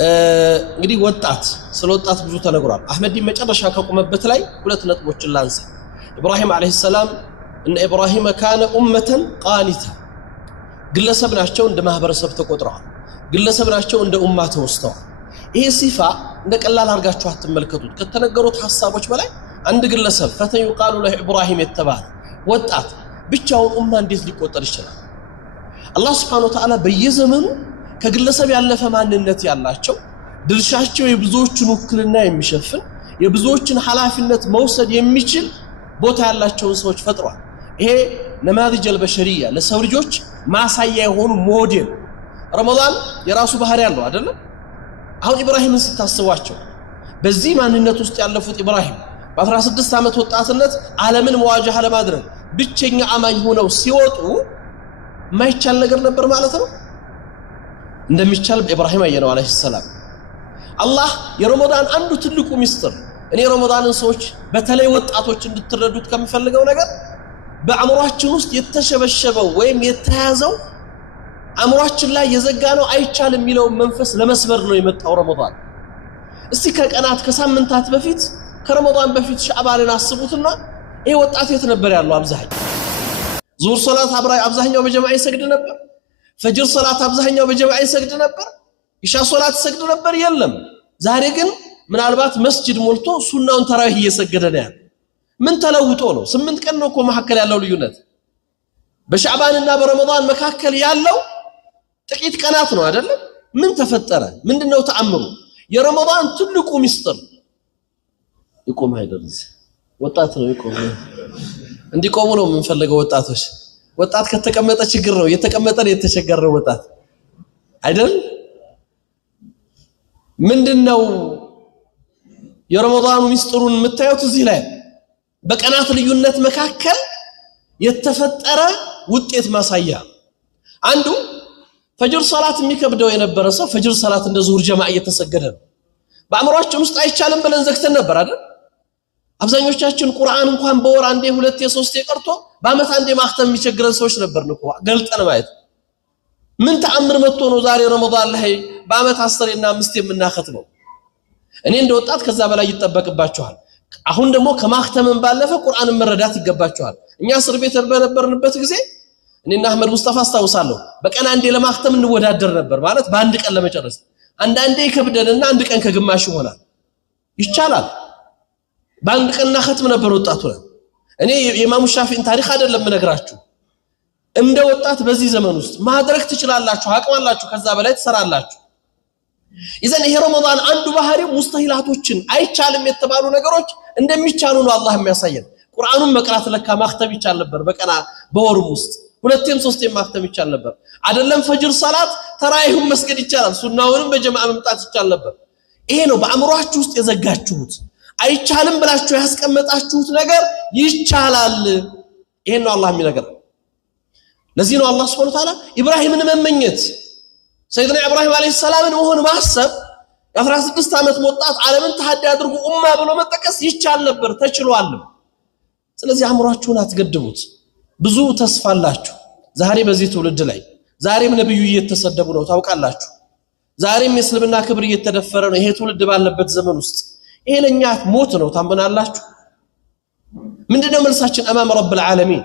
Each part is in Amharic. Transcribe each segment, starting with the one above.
እንግዲህ ወጣት ስለ ወጣት ብዙ ተነግሯል። አህመድ መጨረሻ ከቆመበት ላይ ሁለት ነጥቦችን ላንሳ። ኢብራሂም አለይሂ ሰላም እነ ኢብራሂም ካነ ኡመተን ቃኒታ ግለሰብ ናቸው፣ እንደ ማህበረሰብ ተቆጥረዋል። ግለሰብ ናቸው፣ እንደ ኡማ ተወስተዋል። ይሄ ሲፋ እንደ ቀላል አድርጋችሁ አትመልከቱት። ከተነገሩት ሐሳቦች በላይ አንድ ግለሰብ ፈተን ይቃሉ ለኢብራሂም የተባለ ወጣት ብቻውን ኡማ እንዴት ሊቆጠር ይችላል? አላህ Subhanahu Wa Ta'ala በየዘመኑ ከግለሰብ ያለፈ ማንነት ያላቸው ድርሻቸው የብዙዎችን ውክልና የሚሸፍን የብዙዎችን ኃላፊነት መውሰድ የሚችል ቦታ ያላቸውን ሰዎች ፈጥሯል። ይሄ ነማዚጅ አልበሸሪያ ለሰው ልጆች ማሳያ የሆኑ ሞዴል። ረመዳን የራሱ ባህሪ ያለው አይደለም? አሁን ኢብራሂምን ስታስቧቸው በዚህ ማንነት ውስጥ ያለፉት ኢብራሂም በ16 ዓመት ወጣትነት ዓለምን መዋጃህ ለማድረግ ብቸኛ አማኝ ሆነው ሲወጡ ማይቻል ነገር ነበር ማለት ነው። እንደሚቻል በኢብራሂም አየነው አለይሂ ሰላም። አላህ የረመዳን አንዱ ትልቁ ሚስጥር እኔ ረመዳንን ሰዎች በተለይ ወጣቶች እንድትረዱት ከምፈልገው ነገር በአእምሯችን ውስጥ የተሸበሸበው ወይም የተያዘው አእምሯችን ላይ የዘጋነው አይቻልም የሚለው መንፈስ ለመስበር ነው የመጣው ረመዳን። እስቲ ከቀናት ከሳምንታት በፊት ከረመዳን በፊት ሻዕባንን አስቡትና ይሄ ወጣት የት ነበር ያለው? አብዛኛው ዙር ሶላት አብዛኛው በጀማዓ ይሰግድ ነበር። ፈጅር ሶላት አብዛኛው በጀማዓ ይሰግድ ነበር። ኢሻ ሶላት ይሰግድ ነበር። የለም ዛሬ ግን ምናልባት መስጂድ ሞልቶ ሱናውን ተራዊህ እየሰገደ ነው ያለው። ምን ተለውጦ ነው? 8 ቀን ነው እኮ መካከል ያለው ልዩነት። በሻዕባንና በረመዳን መካከል ያለው ጥቂት ቀናት ነው አይደለም? ምን ተፈጠረ? ምንድነው ተአምሩ? የረመዳን ትልቁ ሚስጥር ይቆም አይደለም። ወጣት ነው ይቆም። እንዲቆሙ ነው የምንፈልገው ወጣቶች። ወጣት ከተቀመጠ ችግር ነው፣ የተቀመጠ ነው የተቸገረው ወጣት አይደል? ምንድነው የረመዳኑ ሚስጥሩን የምታዩት እዚህ ላይ በቀናት ልዩነት መካከል የተፈጠረ ውጤት ማሳያ። አንዱ ፈጅር ሶላት የሚከብደው የነበረ ሰው ፈጅር ሶላት እንደ ዙሁር ጀማዓ እየተሰገደ ነው። በአእምሯችን ውስጥ አይቻልም ብለን ዘግተን ነበር አይደል? አብዛኞቻችን ቁርአን እንኳን በወር አንዴ ሁለቴ ሶስቴ ቀርቶ በአመት አንዴ ማክተም የሚቸግረን ሰዎች ነበርን እኮ ገልጠን ማየት። ምን ተአምር መጥቶ ነው ዛሬ ረመዳን ላይ በአመት 10 እና 5 የምናختመው? እኔ እንደ ወጣት ከዛ በላይ ይጠበቅባችኋል። አሁን ደግሞ ከማክተምን ባለፈ ቁርአንን መረዳት ይገባችኋል። እኛ እስር ቤት በነበርንበት ጊዜ እኔና አህመድ ሙስጠፋ አስታውሳለሁ በቀን አንዴ ለማክተም እንወዳደር ነበር። ማለት በአንድ ቀን ለመጨረስ አንዳንዴ ይከብደንና አንድ ቀን ከግማሽ ይሆናል። ይቻላል። በአንድ ቀንና ختم ነበር ወጣቱ ነው። እኔ የኢማሙ ሻፊዒን ታሪክ አይደለም ምነግራችሁ። እንደ ወጣት በዚህ ዘመን ውስጥ ማድረግ ትችላላችሁ፣ አቅም አላችሁ፣ ከዛ በላይ ትሰራላችሁ። ኢዘን ይሄ ረመዳን አንዱ ባህሪው ሙስተሂላቶችን አይቻልም የተባሉ ነገሮች እንደሚቻሉ ነው አላህ የሚያሳየን። ቁርአኑን መቅራት ለካ ማክተም ይቻል ነበር። በቀና በወሩም ውስጥ ሁለቴም ሶስቴም ማክተም ይቻል ነበር አይደለም? ፈጅር ሰላት ተራዊህም መስገድ ይቻላል። ሱናውንም በጀማዓ መምጣት ይቻል ነበር። ይሄ ነው በአእምሯችሁ ውስጥ የዘጋችሁት አይቻልም ብላችሁ ያስቀመጣችሁት ነገር ይቻላል። ይሄን ነው አላህ የሚነግረን። ለዚህ ነው አላህ Subhanahu Wa Ta'ala ኢብራሂምን መመኘት ሰይድና ኢብራሂም አለይሂ ሰላምን መሆን ማሰብ የ16 ዓመት ወጣት ዓለምን ተሐዲ አድርጎ ኡማ ብሎ መጠቀስ ይቻል ነበር፣ ተችሏል። ስለዚህ አእምሯችሁን አትገድቡት። ብዙ ተስፋ አላችሁ ዛሬ በዚህ ትውልድ ላይ። ዛሬም ነብዩ እየተሰደቡ ነው ታውቃላችሁ። ዛሬም የእስልምና ክብር እየተደፈረ ነው። ይሄ ትውልድ ባለበት ዘመን ውስጥ ይሄ ለኛ ሞት ነው። ታምናላችሁ? ምንድነው መልሳችን አማም ረብል ዓለሚን?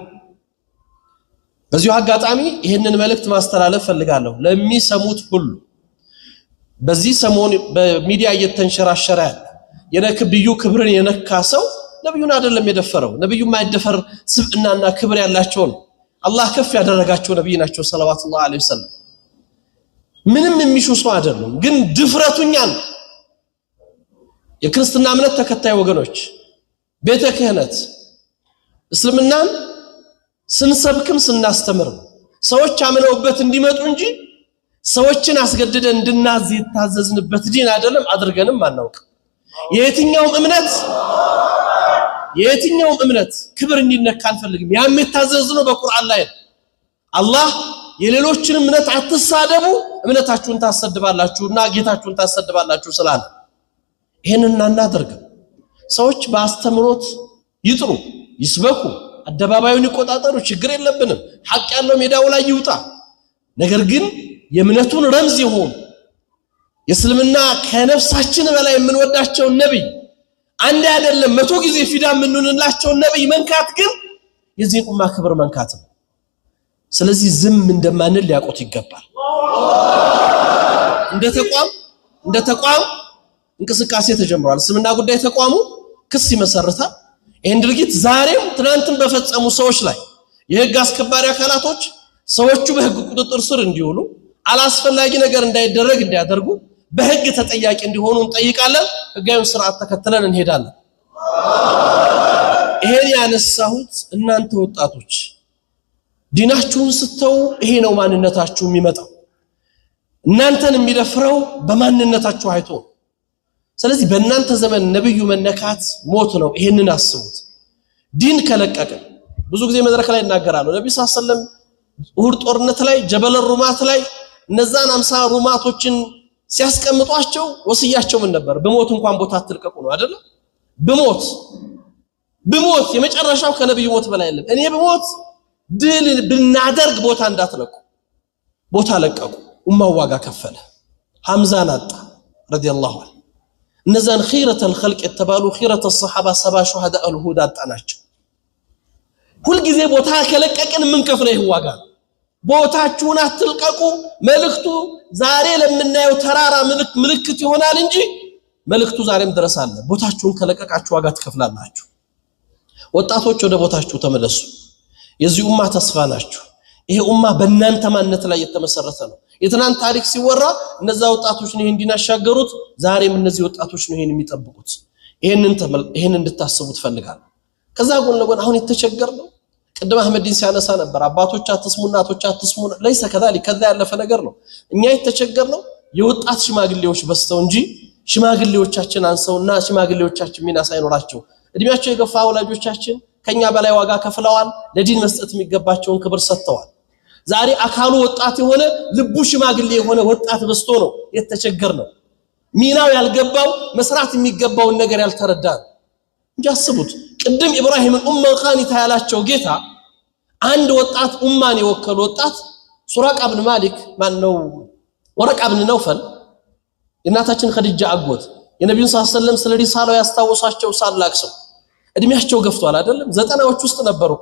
በዚሁ አጋጣሚ ይሄንን መልእክት ማስተላለፍ ፈልጋለሁ ለሚሰሙት ሁሉ። በዚህ ሰሞን በሚዲያ እየተንሸራሸረ ያለ የነብዩ ክብርን የነካ ሰው ነብዩን አይደለም የደፈረው። ነብዩ ማይደፈር ስብዕናና ክብር ያላቸው ነው። አላህ ከፍ ያደረጋቸው ነብይ ናቸው ሰለላሁ ዐለይሂ ወሰለም። ምንም የሚሹ ሰው አይደለም። ግን ድፍረቱኛል የክርስትና እምነት ተከታይ ወገኖች ቤተ ክህነት እስልምናን ስንሰብክም ስናስተምር ሰዎች አምነውበት እንዲመጡ እንጂ ሰዎችን አስገድደን እንድናዝ የታዘዝንበት ዲን አይደለም። አድርገንም አናውቅ። የየትኛውም እምነት ክብር እንዲነካ አንፈልግም። ያም የታዘዝነው በቁርአን ላይ አላህ የሌሎችን እምነት አትሳደቡ እምነታችሁን ታሰድባላችሁና ጌታችሁን ታሰድባላችሁ ስላለ ይሄንን እናናደርግ። ሰዎች በአስተምሮት ይጥሩ፣ ይስበኩ፣ አደባባዩን ይቆጣጠሩ፣ ችግር የለብንም። ሐቅ ያለው ሜዳው ላይ ይውጣ። ነገር ግን የእምነቱን ረምዝ ይሆን የእስልምና ከነፍሳችን በላይ የምንወዳቸው ነብይ አንድ አይደለም 100 ጊዜ ፊዳ የምንሆንላቸው ነብይ መንካት ግን የዚህን ኡማ ክብር መንካት ነው። ስለዚህ ዝም እንደማንል ሊያቆት ይገባል። እንደ ተቋም እንቅስቃሴ ተጀምሯል። እስልምና ጉዳይ ተቋሙ ክስ ይመሰርታል። ይሄን ድርጊት ዛሬም ትናንትም በፈጸሙ ሰዎች ላይ የህግ አስከባሪ አካላቶች ሰዎቹ በህግ ቁጥጥር ስር እንዲውሉ አላስፈላጊ ነገር እንዳይደረግ እንዲያደርጉ በህግ ተጠያቂ እንዲሆኑ እንጠይቃለን። ህጋዊውን ስርዓት ተከትለን እንሄዳለን። ይሄን ያነሳሁት እናንተ ወጣቶች ዲናችሁን ስተው ይሄ ነው ማንነታችሁ የሚመጣው። እናንተን የሚደፍረው በማንነታችሁ አይቶ። ስለዚህ በእናንተ ዘመን ነብዩ መነካት ሞት ነው። ይሄንን አስቡት። ዲን ከለቀቀ ብዙ ጊዜ መድረክ ላይ እናገራለሁ። ነብዩ ሰለላሁ ዐለይሂ ወሰለም ኡሁድ ጦርነት ላይ ጀበል ሩማት ላይ እነዛን 50 ሩማቶችን ሲያስቀምጧቸው ወስያቸው ምን ነበር? በሞት እንኳን ቦታ አትልቀቁ ነው አይደል? በሞት የመጨረሻው ከነብዩ ሞት በላይ አይደለም። እኔ በሞት ድል ብናደርግ ቦታ እንዳትለቁ። ቦታ ለቀቁ። ኡማው ዋጋ ከፈለ። ሐምዛን አጣ ረዲየላሁ ዐንሁ። እነዛን ኺረተል ኸልቅ የተባሉ ኺረተ الصحابه 70 ሹሃዳ አልሁድ አጣናቸው። ሁሉ ጊዜ ቦታ ከለቀቅን ምን ከፍለው ይዋጋ። ቦታችሁን አትልቀቁ። መልእክቱ ዛሬ ለምናየው ተራራ ምልክት ይሆናል እንጂ መልእክቱ ዛሬም ድረስ አለ። ቦታችሁን ከለቀቃችሁ ዋጋ ትከፍላላችሁ። ወጣቶች ወደ ቦታችሁ ተመለሱ። የዚህ ኡማ ተስፋ ናችሁ። ይሄ ኡማ በእናንተ ማንነት ላይ የተመሰረተ ነው። የትናንት ታሪክ ሲወራ እነዛ ወጣቶች ነው እንዲናሻገሩት፣ ዛሬም እነዚህ ወጣቶች ነው ይሄን የሚጠብቁት። ይሄን እንድታስቡት ፈልጋለሁ። ከዛ ጎን ለጎን አሁን የተቸገርነው ቅድም አህመድን ሲያነሳ ነበር። አባቶች አትስሙ፣ እናቶች አትስሙ። ለይሰ ከذلك ከዛ ያለፈ ነገር ነው። እኛ የተቸገርነው የወጣት ሽማግሌዎች በስተው እንጂ ሽማግሌዎቻችን አንሰውና ሽማግሌዎቻችን ሚና ሳይኖራቸው እድሜያቸው የገፋ ወላጆቻችን ከኛ በላይ ዋጋ ከፍለዋል። ለዲን መስጠት የሚገባቸውን ክብር ሰጥተዋል። ዛሬ አካሉ ወጣት የሆነ ልቡ ሽማግሌ የሆነ ወጣት በስቶ ነው የተቸገርነው። ሚናው ያልገባው መስራት የሚገባውን ነገር ያልተረዳ እንጂ አስቡት። ቅድም ኢብራሂምን ኡመ ኻኒታ ያላቸው ጌታ አንድ ወጣት ኡማን የወከለ ወጣት ሱራቃ ኢብኑ ማሊክ ማነው ወረቃ ኢብኑ ነውፈል የእናታችን ኸዲጃ አጎት የነብዩ ሰለላሁ ዐለይሂ ወሰለም ስለ ሪሳላው ያስታወሳቸው ሳላክሰው እድሜያቸው ገፍቷል አይደለም? 90ዎች ውስጥ ነበርኩ።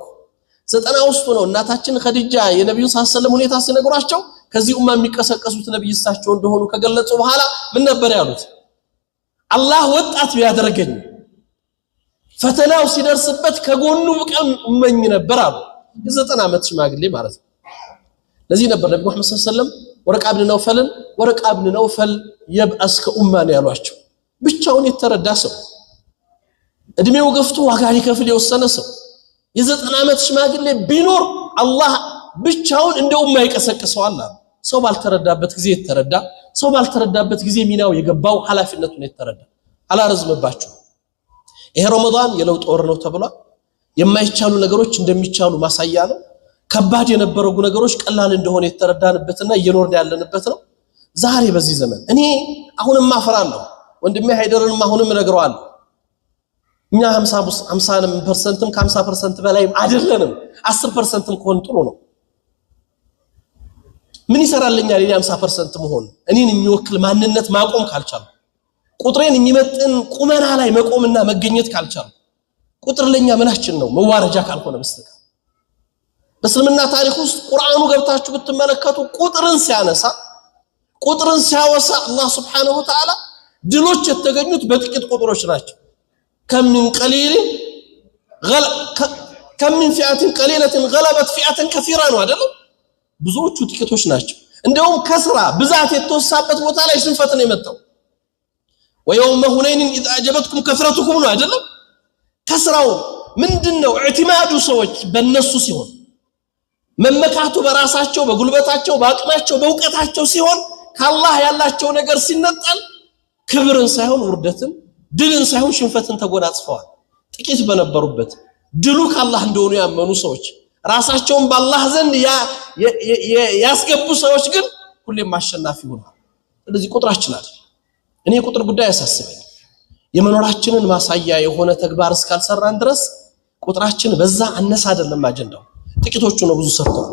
90 ውስጥ ነው እናታችን ኸዲጃ የነብዩ ሰለላሁ ዐለይሂ ወሰለም ሁኔታ ሲነግሯቸው ከዚህ ኡማ የሚቀሰቀሱት ነብዩ እሳቸው እንደሆኑ ከገለጹ በኋላ ምን ነበር ያሉት? አላህ ወጣት ቢያደርገኝ ፈተናው ሲደርስበት ከጎኑ ብቀም እመኝ ነበር አሉ። የ90 ዓመት ሽማግሌ ማለት ነው። ለዚህ ነበር ነብዩ መሐመድ ሰለላሁ ዐለይሂ ወሰለም ወረቃ ኢብኑ ነውፈል የብአስ ከኡማ ነው ያሏቸው። ብቻውን የተረዳ ሰው እድሜው ገፍቶ ዋጋ ሊከፍል የወሰነ ሰው የ90 ዓመት ሽማግሌ ቢኖር አላህ ብቻውን እንደ ኡማ ይቀሰቅሰዋል። ሰው ባልተረዳበት ጊዜ የተረዳ ሰው ባልተረዳበት ጊዜ ሚናው የገባው ኃላፊነቱን የተረዳ አላረዝመባችሁ። ይሄ ረመዳን የለውጥ ወር ነው ተብሏል። የማይቻሉ ነገሮች እንደሚቻሉ ማሳያ ነው። ከባድ የነበረው ነገሮች ቀላል እንደሆነ የተረዳንበትና እየኖርን ያለንበት ነው። ዛሬ በዚህ ዘመን እኔ አሁንም ማፈራለሁ ወንድሜ ሃይደርንም አሁንም እነግረዋለሁ። እኛ 50%ም ከ50% በላይም አይደለንም። 10%ም ከሆነ ጥሩ ነው። ምን ይሰራልኛል እኔ 50% መሆን? እኔን የሚወክል ማንነት ማቆም ካልቻለ፣ ቁጥሬን የሚመጥን ቁመና ላይ መቆምና መገኘት ካልቻለ፣ ቁጥር ለኛ ምናችን ነው? መዋረጃ ካልሆነ በስተቀር። በእስልምና ታሪክ ውስጥ ቁርአኑ ገብታችሁ ብትመለከቱ ቁጥርን ሲያነሳ ቁጥርን ሲያወሳ አላህ Subhanahu Wa Ta'ala ድሎች የተገኙት በጥቂት ቁጥሮች ናቸው። كم من فئة قليلة غلبت فئة كثيرة ነው አይደል? ብዙዎቹ ጥቂቶች ናቸው። እንደውም ከስራ ብዛት የተወሳበት ቦታ ላይ ሽንፈት ነው የመጣው። ويوم هنين اذا اعجبتكم كثرتكم ነው አይደል? ከስራው ምንድነው? اعتماد ሰዎች በእነሱ ሲሆን መመካቱ በራሳቸው በጉልበታቸው በአቅማቸው በእውቀታቸው ሲሆን ከአላህ ያላቸው ነገር ሲነጠል ክብርን ሳይሆን ውርደትን ድልን ሳይሆን ሽንፈትን ተጎናጽፈዋል። ጥቂት በነበሩበት ድሉ ከአላህ እንደሆነ ያመኑ ሰዎች ራሳቸውን በአላህ ዘንድ ያስገቡ ሰዎች ግን ሁሌም ማሸናፊ ሆነዋል። ስለዚህ ቁጥራችን አይደል እኔ ቁጥር ጉዳይ ያሳስበኝ። የመኖራችንን ማሳያ የሆነ ተግባር እስካልሰራን ድረስ ቁጥራችን በዛ አነሳ አይደለም አጀንዳው። ጥቂቶቹ ነው ብዙ ሰርተዋል።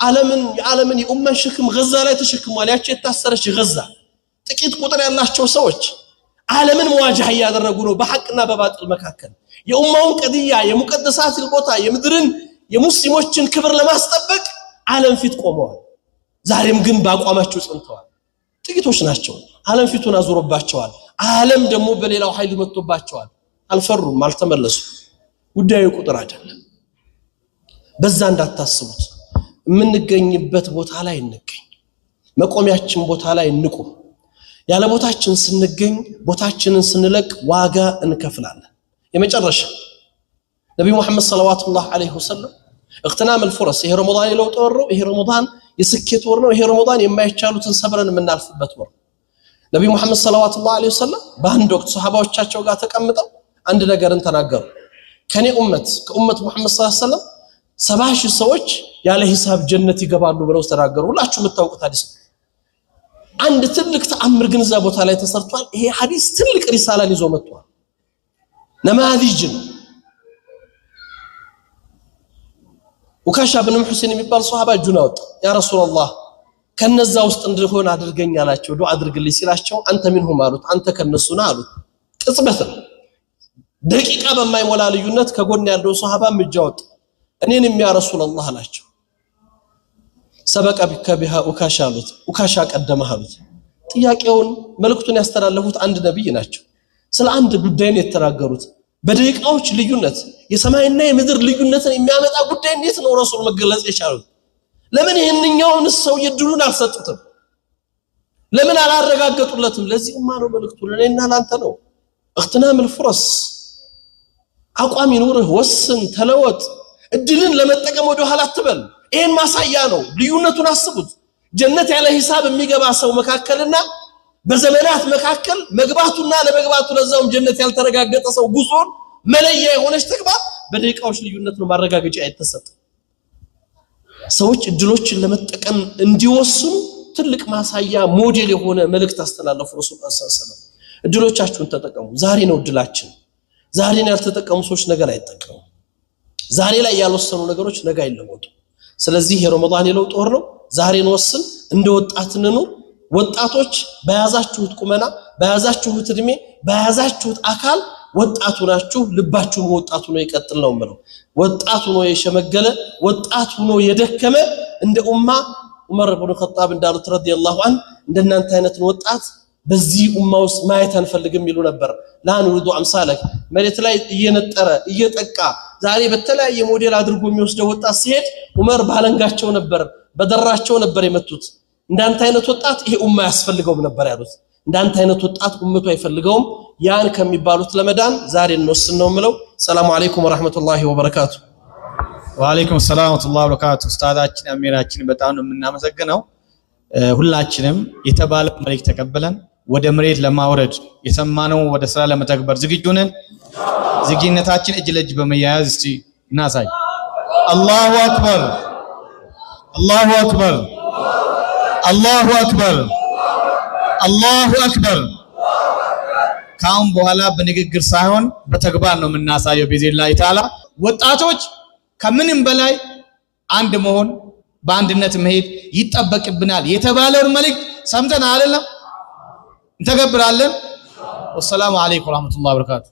ዓለምን የኡማን ሸክም ገዛ ላይ ተሸክሟል። ያቺ የታሰረች ገዛ ጥቂት ቁጥር ያላቸው ሰዎች ዓለምን መዋጃህ ያደረጉ ነው በሐቅና በባጥል መካከል የኡማውን ቀድያ የሙቀደሳት ቦታ የምድርን የሙስሊሞችን ክብር ለማስጠበቅ ዓለም ፊት ቆመዋል ዛሬም ግን ባቋማቸው ጸንተዋል ጥቂቶች ናቸው ዓለም ፊቱን አዙሮባቸዋል ዓለም ደግሞ በሌላው ኃይል መጥቶባቸዋል አልፈሩም አልተመለሱ ጉዳዩ ቁጥር አይደለም በዛ እንዳታስቡት የምንገኝበት ቦታ ላይ እንገኝ መቆሚያችን ቦታ ላይ እንቁም ያለ ቦታችን ስንገኝ ቦታችንን ስንለቅ ዋጋ እንከፍላለን የመጨረሻ ነብዩ መሐመድ ሰለላሁ ዐለይሂ ወሰለም اغتنام الفرص ይሄ ረመዳን የለውጥ ወር ነው ይሄ ረመዳን የስኬት ወር ነው ይሄ ረመዳን የማይቻሉትን ሰብረን የምናልፍበት ወር ነብዩ መሐመድ ሰለላሁ ዐለይሂ ወሰለም በአንድ ወቅት ሱሐባዎቻቸው ጋር ተቀምጠው አንድ ነገርን ተናገሩ ከኔ ኡመት ከኡመት መሐመድ ሰለላሁ ዐለይሂ ወሰለም 70,000 ሰዎች ያለ ሂሳብ ጀነት ይገባሉ ብለው ተናገሩ ሁላችሁ የምታውቁት ሐዲስ አንድ ትልቅ ተአምር ግን እዛ ቦታ ላይ ተሰርቷል ይሄ ሐዲስ ትልቅ ሪሳላን ይዞ መጥቷል ነማዚጅ ነው ወካሻ ብን ሙህሲን የሚባል ሱሐባ እጁን አወጣ ያ ረሱላህ ከነዛ ውስጥ እንደሆነ አድርገኝ አላቸው ዱዓ አድርግልኝ ሲላቸው አንተ ምንሁም አሉት አንተ ከነሱና አሉት ቅጽበት ደቂቃ በማይሞላ ልዩነት ከጎን ያለው ሱሐባ እጅ አወጣ እኔንም ያ ረሱላህ አላቸው ሰበቀ ቢከ ወካሻ አሉት ወካሻ ቀደመ አሉት ጥያቄውን መልእክቱን ያስተላለፉት አንድ ነብይ ናቸው ስለ አንድ ጉዳይ ነው የተናገሩት በደቂቃዎች ልዩነት የሰማይና የምድር ልዩነትን የሚያመጣ ጉዳይ እንዴት ነው ረሱል መገለጽ የቻሉት ለምን ይሄንኛውን ሰው ይድሉን አልሰጡትም ለምን አላረጋገጡለትም ለዚህ ነው መልእክቱ ለኔና ላንተ ነው اغتنام الفرص አቋም ይኑርህ ወስን ተለወጥ እድልን ለመጠቀም ወደ ኋላ አትበል ይሄን ማሳያ ነው ልዩነቱን አስቡት ጀነት ያለ ሂሳብ የሚገባ ሰው መካከልና በዘመናት መካከል መግባቱና ለመግባቱ ለዛውም ጀነት ያልተረጋገጠ ሰው ጉዞን መለያ የሆነች ተግባር በደቂቃዎች ልዩነት ነው ማረጋገጫ የተሰጠ ሰዎች እድሎችን ለመጠቀም እንዲወስኑ ትልቅ ማሳያ ሞዴል የሆነ መልእክት አስተላለፉ ረሱል ሰለላሁ ዐለይሂ ወሰለም እድሎቻችሁን ተጠቀሙ ዛሬ ነው እድላችን ዛሬን ያልተጠቀሙ ሰዎች ነገር አይጠቀሙ ዛሬ ላይ ያልወሰኑ ነገሮች ነገ አይለወጡ ስለዚህ የረመዳን የለውጥ ወር ነው ዛሬን ወስን እንደ ወጣት እንኑር ወጣቶች በያዛችሁት ቁመና በያዛችሁት እድሜ በያዛችሁት አካል ወጣቱ ናችሁ ልባችሁ ወጣቱ ነው ይቀጥል ነው ማለት ወጣቱ ነው የሸመገለ ወጣቱ ነው የደከመ እንደ ኡማ ዑመር ኢብኑ ኸጣብ እንዳሉት ረዲየላሁ ዐን እንደናንተ አይነት ወጣት በዚህ ኡማ ውስጥ ማየት አንፈልግም ይሉ ነበር ላን ወዱ አምሳለክ መሬት ላይ እየነጠረ እየጠቃ ዛሬ በተለያየ ሞዴል አድርጎ የሚወስደው ወጣት ሲሄድ ዑመር ባለንጋቸው ነበር በደራቸው ነበር የመቱት እንዳንተ አይነት ወጣት ይሄ ኡማ ያስፈልገው ነበር ያሉት እንዳንተ አይነት ወጣት ኡመቱ አይፈልገውም ያን ከሚባሉት ለመዳን ዛሬ እንወስን ነው ምለው ሰላም አለይኩም ወራህመቱላሂ ወበረካቱ ወአለይኩም ሰላም ወራህመቱላሂ ወበረካቱ ኡስታዳችን አሚራችን በጣም ነው የምናመሰግነው ሁላችንም የተባለው መልእክት ተቀበለን ወደ መሬት ለማውረድ የሰማነው ወደ ስራ ለመተግበር ዝግጁ ነን ዝግጁነታችን እጅ ለእጅ በመያያዝ እስቲ እናሳይ አላሁ አክበር አላሁ አክበር አላሁ አክበር አላሁ አክበር ካሁን በኋላ በንግግር ሳይሆን በተግባር ነው የምናሳየው በኢዝኒላህ ተዓላ ወጣቶች ከምንም በላይ አንድ መሆን በአንድነት መሄድ ይጠበቅብናል የተባለውን መልእክት ሰምተን አይደለም እንተገብራለን ወሰላሙ አለይኩም ወራህመቱላሂ ወበረካቱ